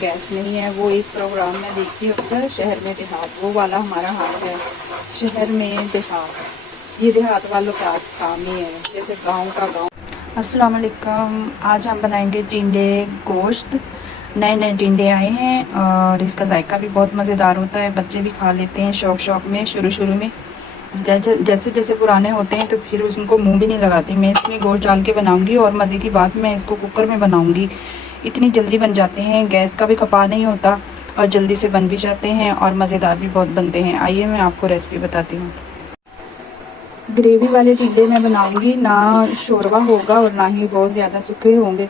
Gas नहीं है। वो एक प्रोग्राम में देखती हूँ अक्सर, शहर में देहात, वो वाला हमारा हाल है। शहर में देहात, ये देहात वालों का काम ही है, जैसे गांव का गांव। अस्सलाम वालेकुम। आज हम बनाएंगे टिंडे गोश्त। नए नए टिंडे आए हैं और इसका जायका भी बहुत मज़ेदार होता है। बच्चे भी खा लेते हैं शौक शौक में। शुरू में जैसे जैसे पुराने होते हैं तो फिर उनको मुंह भी नहीं लगाती। मैं इसमें गोश्त डाल के बनाऊंगी और मज़े की बात, मैं इसको कुकर में बनाऊंगी। इतनी जल्दी बन जाते हैं, गैस का भी खपा नहीं होता और जल्दी से बन भी जाते हैं और मज़ेदार भी बहुत बनते हैं। आइए मैं आपको रेसिपी बताती हूँ। ग्रेवी वाले टिंडे मैं बनाऊंगी, ना शोरबा होगा और ना ही बहुत ज़्यादा सूखे होंगे।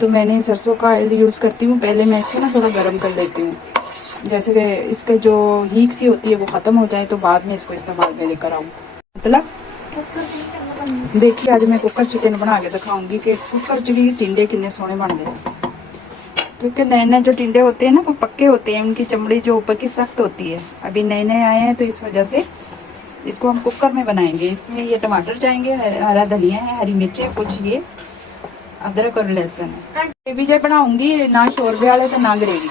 तो मैंने सरसों का ऑयल यूज़ करती हूँ। पहले मैं इसको ना थोड़ा गर्म कर लेती हूँ, जैसे कि इसका जो हीट सी होती है वो ख़त्म हो जाए, तो बाद में इसको इस्तेमाल में लेकर आऊँ। मतलब देखिए, आज मैं कुकर चिकन बना के दिखाऊंगी कि कुकर च भी टिंडे कितने सोहने बन गए। क्योंकि नए नए जो टिंडे होते हैं ना वो पक्के होते हैं, उनकी चमड़ी जो ऊपर की सख्त होती है। अभी नए नए आए हैं तो इस वजह से इसको हम कुकर में बनाएंगे। इसमें ये टमाटर जाएंगे, हरा धनिया है, हरी मिर्चें, कुछ ये अदरक और लहसुन है। ग्रेवी जो बनाऊंगी ना शोरबे वाले तो ना ग्रेवी।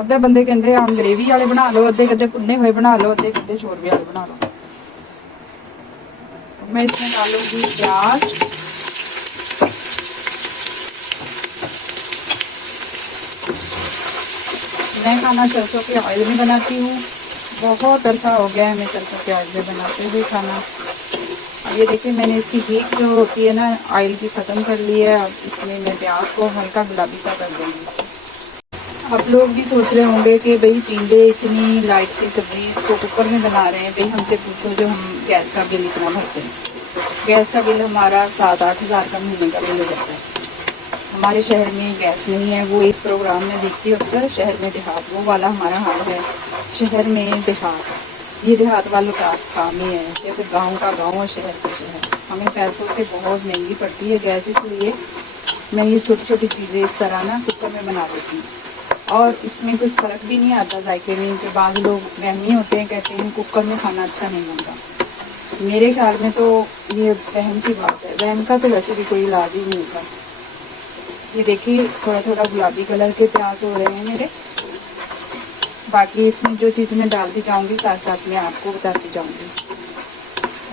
अद्धे बंदे कहते हम ग्रेवी वाले बना लो, अद्धे कहते भुने हुए बना लो, अद्धे कहते शोरबे वाले बना लो। मैं इसमें डालूंगी प्याज, मैं खाना सरसों के ऑयल में बनाती हूँ। बहुत अरसा हो गया है मैं सरसों के ऑयल में बनाते हुए खाना। अब ये देखिए, मैंने इसकी हीट जो होती है ना ऑयल की ख़त्म कर ली है। अब इसमें मैं प्याज को हल्का गुलाबी सा कर दूँगी। आप लोग भी सोच रहे होंगे कि भाई टिंडे इतनी लाइट सी सब्जी इसको कुकर में बना रहे हैं। भाई हमसे पूछो जो हम गैस का बिल इतना भरते हैं। गैस का बिल हमारा 7-8 हज़ार का महीने का बिल हो जाता है। हमारे शहर में गैस नहीं है। वो एक प्रोग्राम में देखती हूँ अक्सर, शहर में देहात, वो वाला हमारा हाल है। शहर में देहात, ये देहात वालों का काम ही है, जैसे गांव का गांव और शहर का शहर। हमें पैसों से बहुत महंगी पड़ती है गैस, इसलिए मैं ये छोटी छोटी चीज़ें इस तरह ना कुकर में बना देती हूँ और इसमें कोई फ़र्क भी नहीं आता जायके में। के बाद लोग वहमी होते हैं, कहते हैं कुकर में खाना अच्छा नहीं बनता। मेरे ख्याल में तो ये वहम की बात है। वहम का तो वैसे भी कोई इलाज ही नहीं होता। ये देखिए, थोड़ा थोड़ा गुलाबी कलर के प्याज हो रहे हैं मेरे। बाकी इसमें जो चीज़ मैं डालती जाऊंगी साथ साथ में आपको बताती जाऊंगी।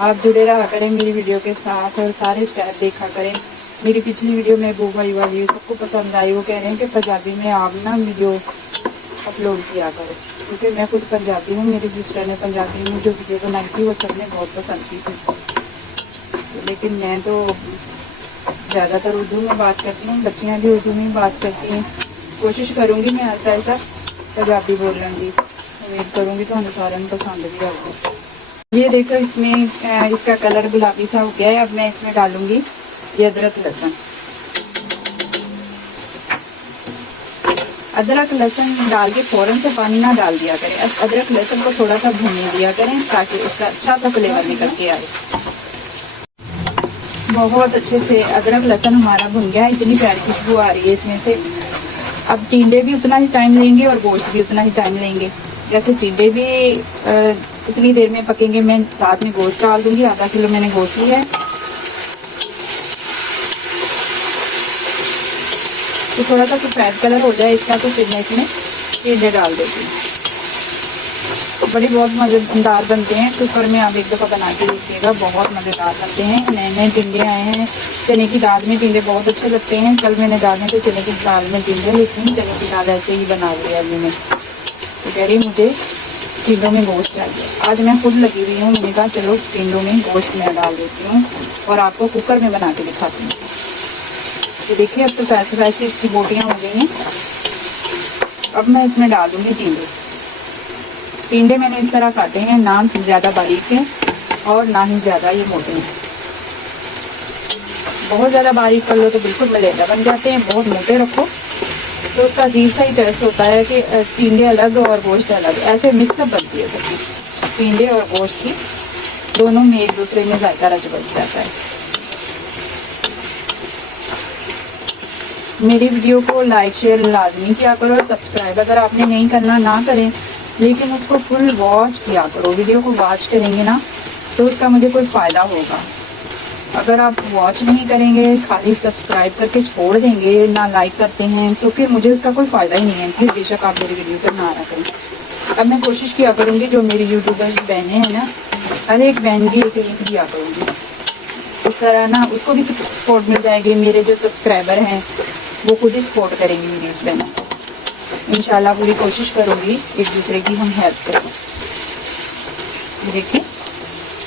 आप जुड़े रहा करें मेरी वीडियो के साथ और सारे स्टेप देखा करें। मेरी पिछली वीडियो में बुबाई वाली सबको पसंद आई। वो कह रहे हैं कि पंजाबी में आप ना वीडियो अपलोड किया करो, क्योंकि मैं खुद पंजाबी हूँ। मेरी सिस्टर ने पंजाबी में जो वीडियो बनाई थी वो सबने बहुत पसंद की थी। लेकिन मैं तो ज़्यादातर उर्दू में बात करती हूँ, बच्चियाँ भी उर्दू में बात करती हैं। कोशिश करूँगी मैं ऐसा ऐसा पंजाबी बोलने की, उम्मीद करूँगी तो हमें सारे में पसंद भी आएगा। ये देखो, इसमें इसका कलर गुलाबी सा हो गया है। अब मैं इसमें डालूँगी ये अदरक लहसुन। अदरक लहसुन डाल के फ़ौरन से पानी ना डाल दिया करें। अदरक लहसुन को थोड़ा सा भूनने दिया करें ताकि इसका अच्छा सा फ्लेवर निकल के आए। बहुत अच्छे से अदरक लहसुन हमारा भुन गया है, इतनी प्यारी खुशबू आ रही है इसमें से। अब टिंडे भी उतना ही टाइम लेंगे और गोश्त भी उतना ही टाइम लेंगे। जैसे टिंडे भी उतनी देर में पकेंगे, मैं साथ में गोश्त डाल दूँगी। आधा किलो मैंने गोश्त लिया है, तो थोड़ा सा सफ़ेद कलर हो जाए इसका तो फिर मैं इसमें टिंडे डाल देती हूँ। बड़ी बहुत मज़ेदार बनते हैं। कुकर में आप एक दफ़ा बना के देखिएगा, बहुत मज़ेदार बनते हैं। नए नए टिंडे आए हैं। चने की दाल में टिंडे बहुत अच्छे लगते हैं। कल मैंने दाल में तो चने की दाल में टिंडे, लेकिन चने की दाल ऐसे ही बना लिया मैंने। तो कह रही मुझे टिंडों में गोश्त चाहिए। आज मैं खुद लगी हुई हूँ, मैंने कहा चलो टिंडों में गोश्त मैं डाल देती हूँ और आपको कुकर में बना के दिखाती हूँ। तो देखिए, अब तो वैसे इसकी बोटियाँ हो गई हैं। अब मैं इसमें डाल दूँगी टिंडे। टिंडे मैंने इस तरह काटे हैं, ना ज़्यादा बारीक हैं और ना ही ज़्यादा ये मोटे हैं। बहुत ज़्यादा बारीक कर लो तो बिल्कुल मलेदा बन जाते हैं। बहुत मोटे रखो तो उसका अजीब सा ही टेस्ट होता है कि टिंडे अलग और गोश्त अलग, ऐसे मिक्सअप बनती है सब्जी। टिंडे और गोश्त की दोनों में एक दूसरे में जायका रच बस जाता है। मेरी वीडियो को लाइक शेयर लाजमी किया करो और सब्सक्राइब अगर आपने नहीं करना ना करें, लेकिन उसको फुल वॉच किया करो। वीडियो को वॉच करेंगे ना तो उसका मुझे कोई फ़ायदा होगा। अब अगर आप वॉच नहीं करेंगे, खाली सब्सक्राइब करके छोड़ देंगे, ना लाइक करते हैं, तो फिर मुझे उसका कोई फ़ायदा ही नहीं है। फिर बेशक आप मेरी वीडियो पर ना आया करें। अब मैं कोशिश किया करूँगी जो मेरी यूट्यूबर बहनें हैं ना, हर एक बहन की एक लिंक दिया करूँगी। इस तरह ना उसको भी सपोर्ट मिल जाएगी। मेरे जो सब्सक्राइबर हैं वो खुद ही सपोर्ट करेंगी मेरी इस बहनों को। इंशाल्लाह पूरी कोशिश करूँगी एक दूसरे की हम हेल्प करें। देखिए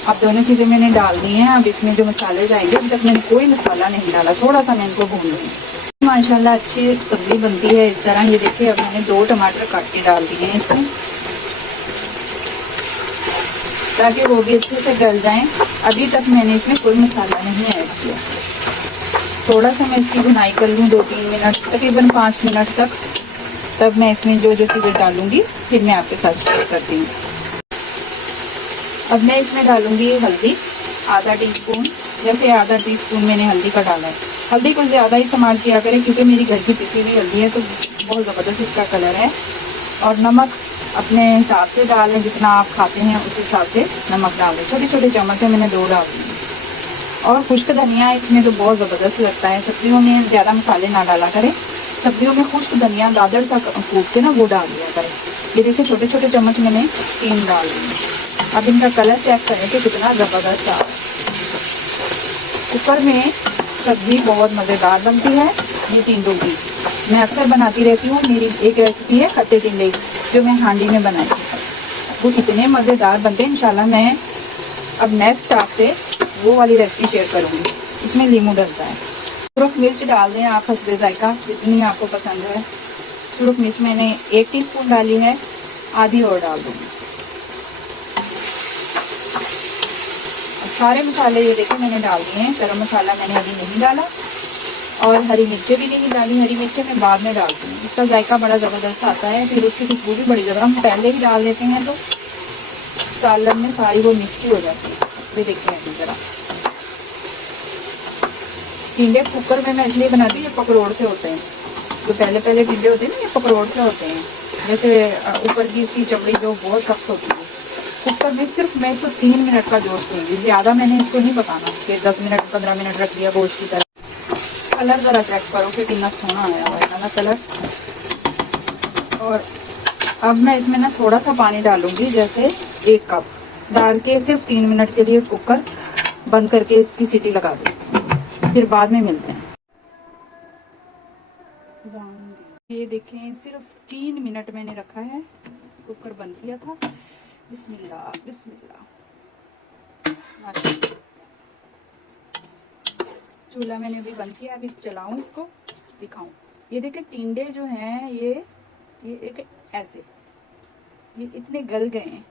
अब दोनों चीज़ें मैंने डाल दी हैं। अब इसमें जो मसाले जाएंगे, अभी तक मैंने कोई मसाला नहीं डाला, थोड़ा सा मैं इनको भून लूँगी। माशाल्लाह अच्छी सब्ज़ी बनती है इस तरह। ये देखिए अब मैंने 2 टमाटर काट के डाल दिए हैं इसमें, ताकि वो भी अच्छे से गल जाएं। अभी तक मैंने इसमें कोई मसाला नहीं ऐड किया। थोड़ा सा मैं इसकी भुनाई कर लूँ 2-3 मिनट, तकरीबन 5 मिनट तक। तब मैं इसमें जो जो चीज़ें डालूँगी फिर मैं आपके साथ शेयर करती हूँ। अब मैं इसमें डालूँगी हल्दी, आधा टीस्पून। जैसे आधा टीस्पून मैंने हल्दी का डाला है। हल्दी को ज़्यादा इस्तेमाल किया करें क्योंकि मेरी घर की पिसी हुई हल्दी है, तो बहुत ज़बरदस्त इसका कलर है। और नमक अपने हिसाब से डालें, जितना आप खाते हैं उस हिसाब से नमक डालें। छोटे छोटे चम्मच में मैंने 2 डाल दिए। और खुश्क धनिया इसमें तो बहुत ज़बरदस्त लगता है। सब्जियों में ज़्यादा मसाले ना डाला करें, सब्जियों में खुश्क धनिया दादर सा कूट के ना वो डाल दिया करें। ये देखिए छोटे छोटे चम्मच मैंने 3 डाल दिए। अब इनका कलर चेक करें कि कितना ज़बरदस्त आ। कुकर में सब्ज़ी बहुत मज़ेदार बनती है ये टिंडों की। मैं अक्सर बनाती रहती हूँ। मेरी एक रेसिपी है खट्टे टिंडे जो मैं हांडी में बनाई थी, वो इतने मज़ेदार बनते हैं। इंशाल्लाह मैं अब नेक्स्ट आपसे वो वाली रेसिपी शेयर करूँगी। इसमें लीमू डलता है। सुरख मिर्च डाल दें आप हस्बे जायका, जितनी आपको पसंद है। सुरख मिर्च मैंने 1 टीस्पून डाली है, आधी और डाल दूँगी। सारे मसाले ये देखिए मैंने डाल दिए हैं। गरम मसाला मैंने अभी नहीं डाला और हरी मिर्चें भी नहीं डाली। हरी मिर्चें मैं बाद में डालती हूँ, इसका जायका बड़ा ज़बरदस्त आता है। फिर उसकी खुशबू भी बड़ी ज़बरदस्त। हम पहले ही डाल देते हैं तो सालन में सारी वो मिक्स ही हो जाती है। ये देखते हैं ज़रा। टिंडे कुकर में मैं इसलिए बनाती हूँ, ये पकड़ोड़ से होते हैं। जो पहले पहले टिंडे होते हैं ना, ये पकड़ोड़ से होते हैं। जैसे ऊपर की इसकी चमड़ी जो बहुत सख्त होती है। कुकर में सिर्फ मैं इसको 3 मिनट का जोश दूँगी, ज़्यादा मैंने इसको नहीं पकाना कि 10 मिनट 15 मिनट रख दिया गोश्त की तरह। कलर ज़रा चेक करो कि कितना सोना आया हुआ है ना कलर। और अब मैं इसमें ना थोड़ा सा पानी डालूँगी, जैसे 1 कप डाल के सिर्फ 3 मिनट के लिए कुकर बंद करके इसकी सीटी लगा दूँ। फिर बाद में मिलते हैं। ये देखें सिर्फ 3 मिनट मैंने रखा है, कुकर बंद किया था। बिस्मिल्लाह बिस्मिल्लाह। चूल्हा मैंने अभी बंद किया। अभी चलाऊं इसको, दिखाऊं। ये देखिए टिंडे जो हैं ये एक ऐसे ये इतने गल गए हैं।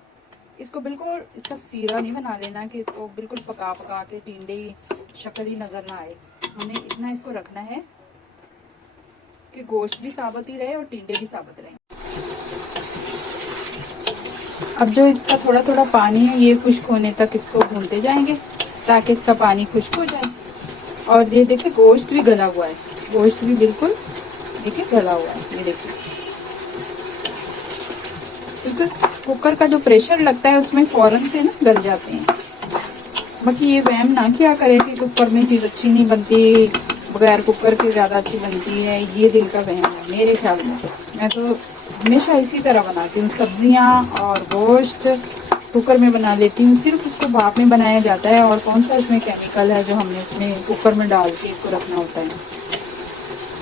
इसको बिल्कुल इसका सीरा नहीं बना लेना कि इसको बिल्कुल पका पका के टिंडे शक्ल ही नज़र ना आए। हमें इतना इसको रखना है कि गोश्त भी साबुत ही रहे और टिंडे भी साबुत रहे। अब जो इसका थोड़ा थोड़ा पानी है ये खुश्क होने तक इसको भूनते जाएंगे ताकि इसका पानी खुश्क हो जाए। और ये देखिए गोश्त भी गला हुआ है, गोश्त भी बिल्कुल देखिए गला हुआ है। ये देखिए क्योंकि कुकर का जो प्रेशर लगता है उसमें फ़ौरन से ना गल जाते हैं। बाकी ये वहम ना किया करे कि कुकर में चीज़ अच्छी नहीं बनती, बगैर कुकर के ज़्यादा अच्छी बनती है। ये दिल का वहम है मेरे ख्याल में। मैं तो हमेशा इसी तरह बनाती हूँ। सब्जियाँ और गोश्त कुकर में बना लेती हूँ। सिर्फ उसको भाप में बनाया जाता है और कौन सा इसमें केमिकल है जो हमने इसमें कुकर में डाल के इसको रखना होता है।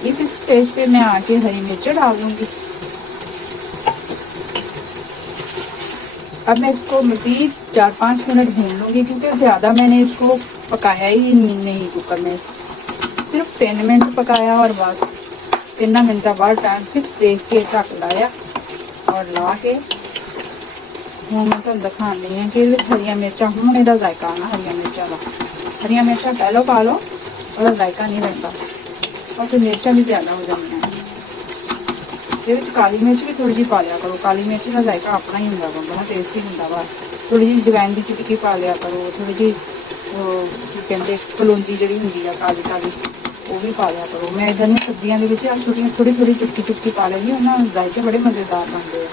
इस स्टेज पे मैं आके हरी मिर्च डाल दूँगी। अब मैं इसको मज़ीद 4-5 मिनट भून लूँगी क्योंकि ज़्यादा मैंने इसको पकाया ही नहीं कुकर में। सिर्फ 3 मिनट पकाया और बस 3 मिनट बाद टाइम फिक्स देख के ढक लाया और ला के हूँ मैं तो दिखानी है कि हरिया मिर्चा हूँ ਇਹਦਾ जायका आना। हरिया मिर्चा का हरिया मिर्चा पहले पा लो और जायका नहीं रहता और फिर मिर्चा भी ज़्यादा हो जाती हैं। ये काली मिर्च भी थोड़ी जी पा लिया करो। काली मिर्च का जायका अपना ही होंगे, बड़ा टेस्टी होंगे वा। थोड़ी जी जवैन की चिटकी पा लिया करो। थोड़ी जी कहते कलौंजी जी होंगी है काली काली, वो भी पा लिया करो। मैं इधर में सब्जियों के छोटी थोड़ी चुटकी चुटकी पा लेंगी, उन्होंने जायके बड़े मज़ेदार बनते हैं।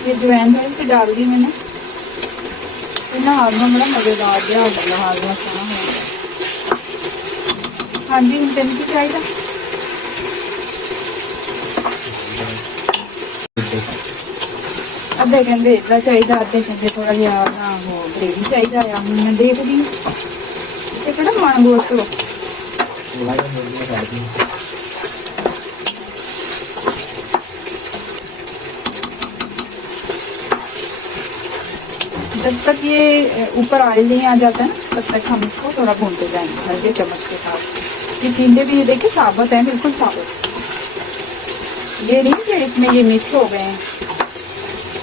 ये जवैन थोड़ी सी डाल दी मैंने। ना हाजमा बड़ा मज़ेदार जहा हो गया, हाजमा सोना हो गया। हाँ जी, हम तेन की चाहिए अद्धे कहते इदा चाहिए, अद्धे कहते थोड़ा जहा ना वो ग्रेवी चाहिए। हम मैं देख दी कि मन गोश्त जब तक ये ऊपर ऑयल नहीं आ जाता है तब तक हम इसको थोड़ा भूनते जाएंगे हल्के चम्मच के साथ। ये टिंडे भी ये देखिए साबुत हैं, बिल्कुल साबुत, ये नहीं कि इसमें ये मिक्स हो गए हैं,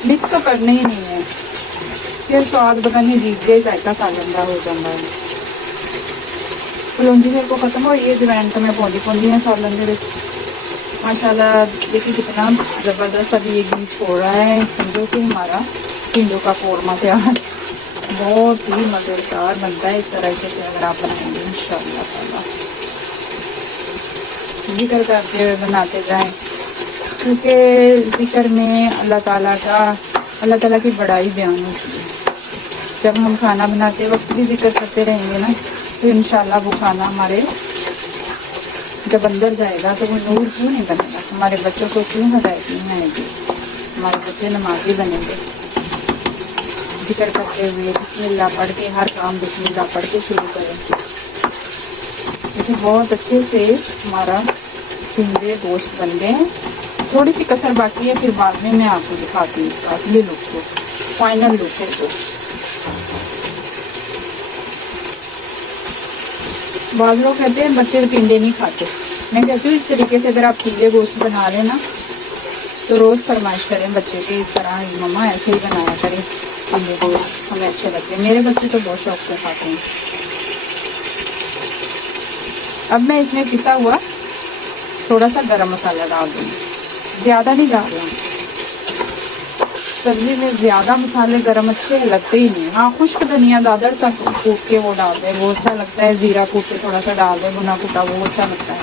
मिक्स तो करने ही नहीं है, फिर स्वाद पता नहीं अजीब जिहा जायका सालन का हो जाता है। कलौंजी मेरे को खत्म हो ये जवैन तो मैं पौंदी है सालन के। माशाल्लाह देखिए कितना ज़बरदस्त अभी ये घी छोड़ रहा है। समझो कि हमारा टिंडों का कौरमा तैयार, बहुत ही मज़ेदार बनता है इस तरह से अगर आप बनाएंगे इंशाअल्लाह ताला। जिक्र करते हुए बनाते जाएं, क्योंकि जिक्र में अल्लाह ताला की बड़ाई बयान होती है। जब हम खाना बनाते वक्त भी जिक्र करते रहेंगे ना तो इंशाअल्लाह वो खाना हमारे जब अंदर जाएगा तो वो नूर क्यों नहीं बनेगा, हमारे बच्चों को क्यों हिदायत नहीं आएगी, हमारे बच्चे नमाजी बनेंगे। जिक्र करते हुए बिस्मिल्लाह पढ़ के हर काम बिस्मिल्लाह पढ़ के शुरू करें। देखिए बहुत अच्छे से हमारा टिंडे गोश्त बन गए हैं। थोड़ी सी कसर बाकी है, फिर बाद में मैं आपको दिखाती हूँ इसका असली लुक को, फाइनल लुक है। तो बाद लोग कहते हैं बच्चे टिंडे नहीं खाते, मैं कहती हूँ इस तरीके से अगर आप टिंडे गोश्त बना रहे ना तो रोज़ फरमाइश करें बच्चे के, इस तरह मम्मा ऐसे ही बनाया करें टिंडे गोश्त, हमें अच्छे लगते हैं। मेरे बच्चे तो बहुत शौक से खाते हैं। अब मैं इसमें पिसा हुआ थोड़ा सा गरम मसाला डाल दूँगी, ज़्यादा नहीं डालना। सब्ज़ी में ज़्यादा मसाले गरम अच्छे लगते ही नहीं। हाँ, खुश्क धनिया दादर सा कूट के वो डाल दें, वो अच्छा लगता है। ज़ीरा कूट के थोड़ा सा डाल दें, भुना कूटा, वो अच्छा लगता है।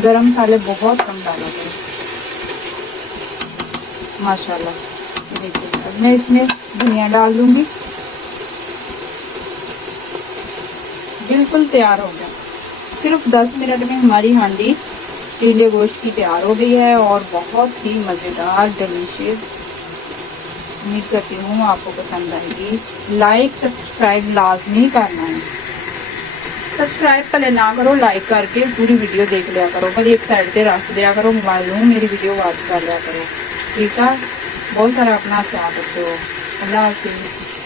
गरम मसाले बहुत कम डाला करें माशाल्लाह। देखिए अब मैं इसमें धनिया डाल दूँगी, बिल्कुल तैयार हो गया। सिर्फ 10 मिनट में हमारी हांडी टिंडे गोश्त की तैयार हो गई है और बहुत ही मज़ेदार डिलीशियस। उम्मीद करती हूँ आपको पसंद आएगी। लाइक सब्सक्राइब लाजमी करना है। सब्सक्राइब पहले ना करो, लाइक करके पूरी वीडियो देख लिया करो, पर एक साइड पे रख दिया करो मोबाइल में, मेरी वीडियो वॉच कर लिया करो, ठीक है। बहुत सारा अपना ख्याल रखते हो। अल्लाह हाफिज़।